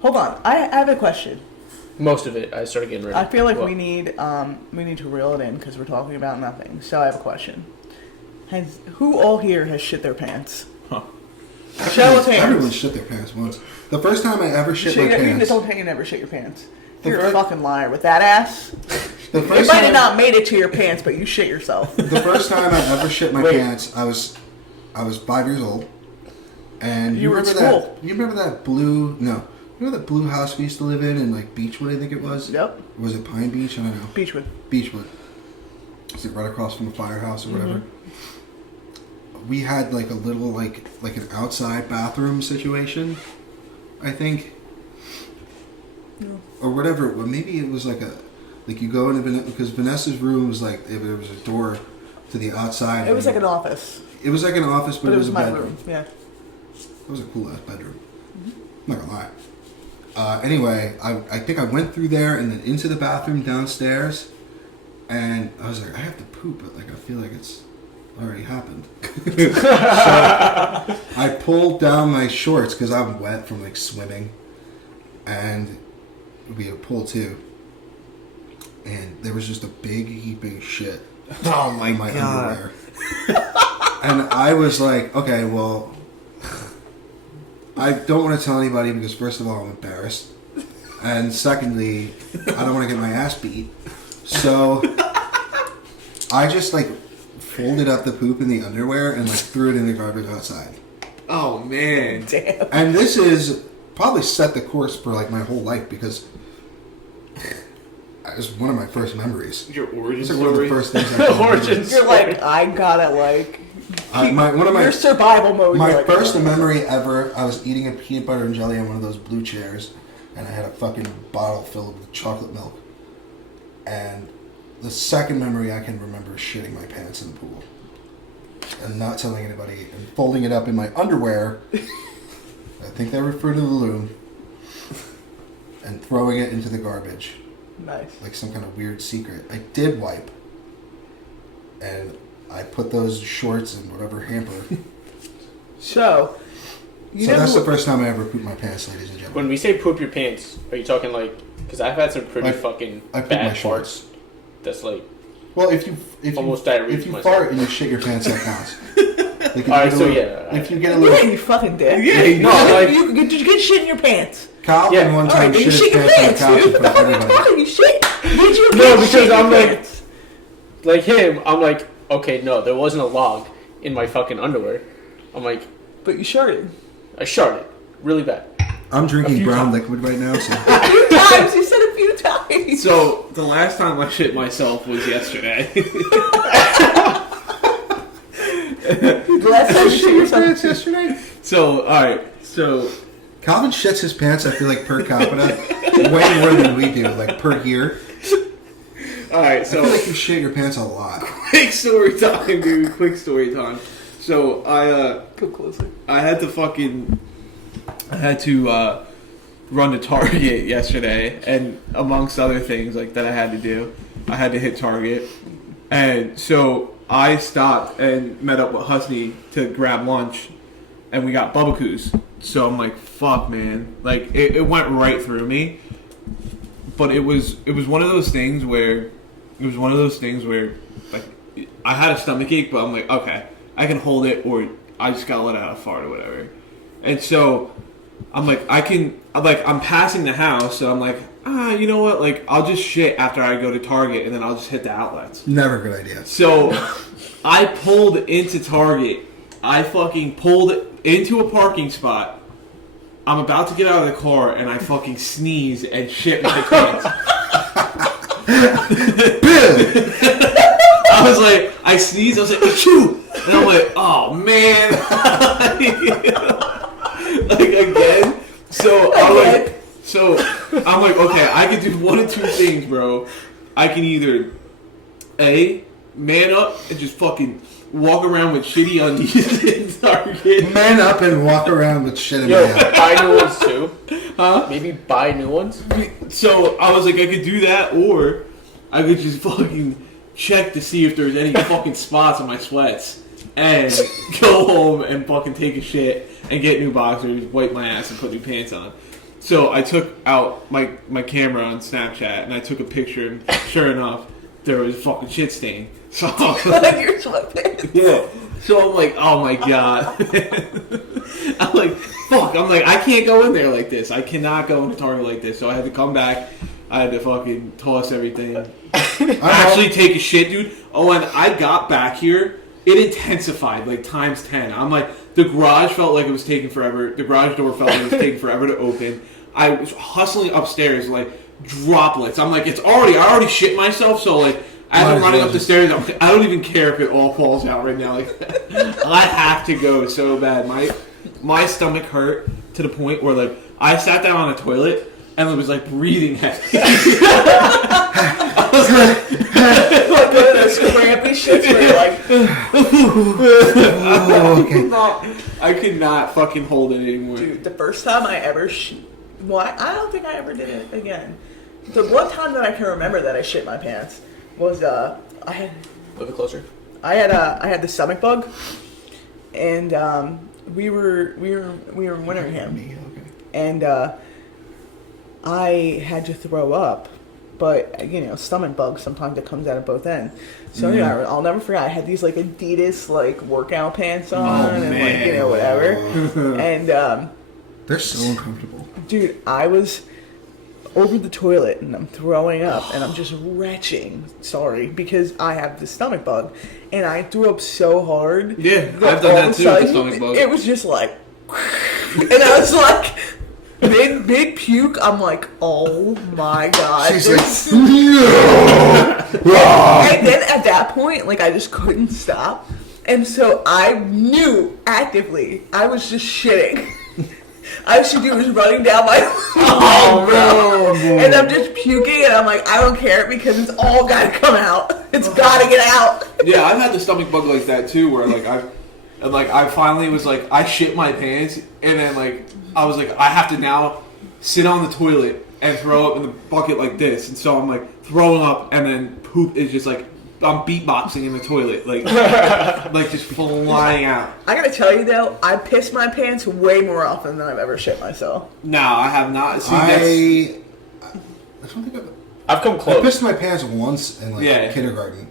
Hold on. I have a question. Most of it, I started getting ready. I feel like we need to reel it in because we're talking about nothing. So I have a question. Who all here has shit their pants? Huh. Show of hands. Everyone shit their pants once. The first time I ever shit my pants. You don't think you never shit your pants. You're a fucking liar with that ass. The You first might have time, not made it to your pants, but you shit yourself. the first time I ever shit my pants, I was 5 years old, and You were in school. You remember that blue? No, you remember that blue house we used to live in like Beechwood, I think it was. Yep. Or was it Pine Beach? I don't know. Beechwood. Is it right across from the firehouse or whatever? Mm-hmm. We had like a little like an outside bathroom situation, I think. No. Or whatever. Well, maybe it was like you go into because Vanessa's room was like there was a door to the outside. It was like an office. It was like an office, but it was a my bedroom. room. Yeah. It was a cool ass bedroom. Mm-hmm. I'm not gonna lie. Anyway, I think I went through there and then into the bathroom downstairs, and I was like, I have to poop, but like I feel like it's already happened. So I pulled down my shorts because I'm wet from like swimming, and we had pool too, and there was just a big heaping shit. Oh my in my God. underwear. And I was like, okay, well, I don't want to tell anybody because first of all, I'm embarrassed. And secondly, I don't want to get my ass beat. So I just like folded up the poop in the underwear and like threw it in the garbage outside. Oh man. Damn. And this is probably set the course for like my whole life because it was one of my first memories. Your origin It's like one of story. the first things I can Origin remember. You're like, I gotta like. Your survival mode. My like, first memory ever, I was eating a peanut butter and jelly on one of those blue chairs, and I had a fucking bottle filled with chocolate milk. And the second memory I can remember is shitting my pants in the pool. And not telling anybody, and folding it up in my underwear, I think they refer to the loom, and throwing it into the garbage. Nice. Like some kind of weird secret. I did wipe. And I put those shorts in whatever hamper. So That's the first time I ever pooped my pants, ladies and gentlemen. When we say poop your pants, are you talking like? Because I've had some pretty fucking I poop bad my shorts. farts. That's like. Well, if you Almost diarrhea if you myself. fart and you shit your pants, that counts. Like if Alright, you so get a little- yeah. if you get a Yeah, little, you fucking dick. Yeah, No, like. Did you get shit in your pants? Calvin Yeah. one time Alright, then you shit shit his your pants on pants, the couch dude. in What the front fuck of are you everybody. talking? You shit? Did you No, shit because your I'm like. pants? Like him, I'm like, okay, no, there wasn't a log in my fucking underwear. I'm like, But you sharded. I sharted really bad. I'm A drinking few brown times. liquid right now, so A few times. You said a few times. So the last time I shit myself was yesterday. Last time you shit yourself. pants yesterday. So alright, so Calvin shits his pants. I feel like per capita, way more than we do, like per year. alright, I so feel like you shit your pants a lot. quick story time, dude. Quick story time. So Come closer. I had to run to Target yesterday, and amongst other things like that I had to do, I had to hit Target, and so I stopped and met up with Husney to grab lunch, and we got Bubba. So I'm like, fuck, man, like it went right through me, but it was one of those things where like I had a stomach ache, but I'm like, okay, I can hold it, or I just gotta let out a fart or whatever. And so I'm like, I'm passing the house, so I'm like, you know what? Like, I'll just shit after I go to Target, and then I'll just hit the outlets. Never a good idea. So I pulled into Target. I fucking pulled into a parking spot. I'm about to get out of the car, and I fucking sneeze and shit my pants. I was like, I sneezed. I was like, achoo! And I'm like, oh man. Like again. So I'm like, okay, I can do one of two things, bro. I can either A, man up and just fucking walk around with shitty undies in Target. Man up and walk around with shit in my Yo, head. buy new ones too. Huh? Maybe buy new ones. So I was like, I could do that, or I could just fucking check to see if there's any fucking spots on my sweats, and go home and fucking take a shit and get new boxers, wipe my ass, and put new pants on. So I took out my camera on Snapchat and I took a picture, and sure enough, there was a fucking shit stain. So Like your sweatpants. yeah. So I'm like, oh my god. I'm like, fuck. I'm like, I can't go in there like this. I cannot go into Target like this. So I had to come back. I had to fucking toss everything. Actually take a shit, dude. Oh, and I got back here. It intensified like times 10. I'm like, the garage felt like it was taking forever. The garage door felt like it was taking forever to open. I was hustling upstairs like droplets. I'm like, I already shit myself. So like, as I'm running up the stairs, I don't even care if it all falls out right now. Like, I have to go so bad. My stomach hurt to the point where like I sat down on a toilet and it was like breathing heavy. I was like, Like one of those crampy shits where you're like, I could not fucking hold it anymore. dude, the first time I ever I don't think I ever did it again. The one time that I can remember that I shit my pants was I had A little bit closer. I had the stomach bug, and we were in Winterham, and I had to throw up, but you know, stomach bug sometimes it comes out of both ends. So anyway, I'll never forget. I had these like Adidas like workout pants on, and like you know whatever, and They're so uncomfortable. dude, I was over the toilet and I'm throwing up and I'm just retching. Sorry, because I have the stomach bug, and I threw up so hard. Yeah, that I've done all that of a too with the sudden, stomach bug. It was just like, and I was like, big puke. I'm like, oh my god. She's this- like, no. and then at that point, like I just couldn't stop, and so I knew actively I was just shitting. All she do was running down my leg, bro. And I'm just puking, and I'm like, I don't care because it's all gotta come out. It's gotta get out. Yeah, I've had the stomach bug like that too, where like I finally was like, I shit my pants, and then like I was like, I have to now sit on the toilet and throw up in the bucket like this, and so I'm like throwing up, and then poop is just like I'm beatboxing in the toilet, like like just flying out. I gotta tell you though, I piss my pants way more often than I've ever shit myself. No, I have not. See, I don't think I've come I close. pissed my pants once in like Yeah. kindergarten.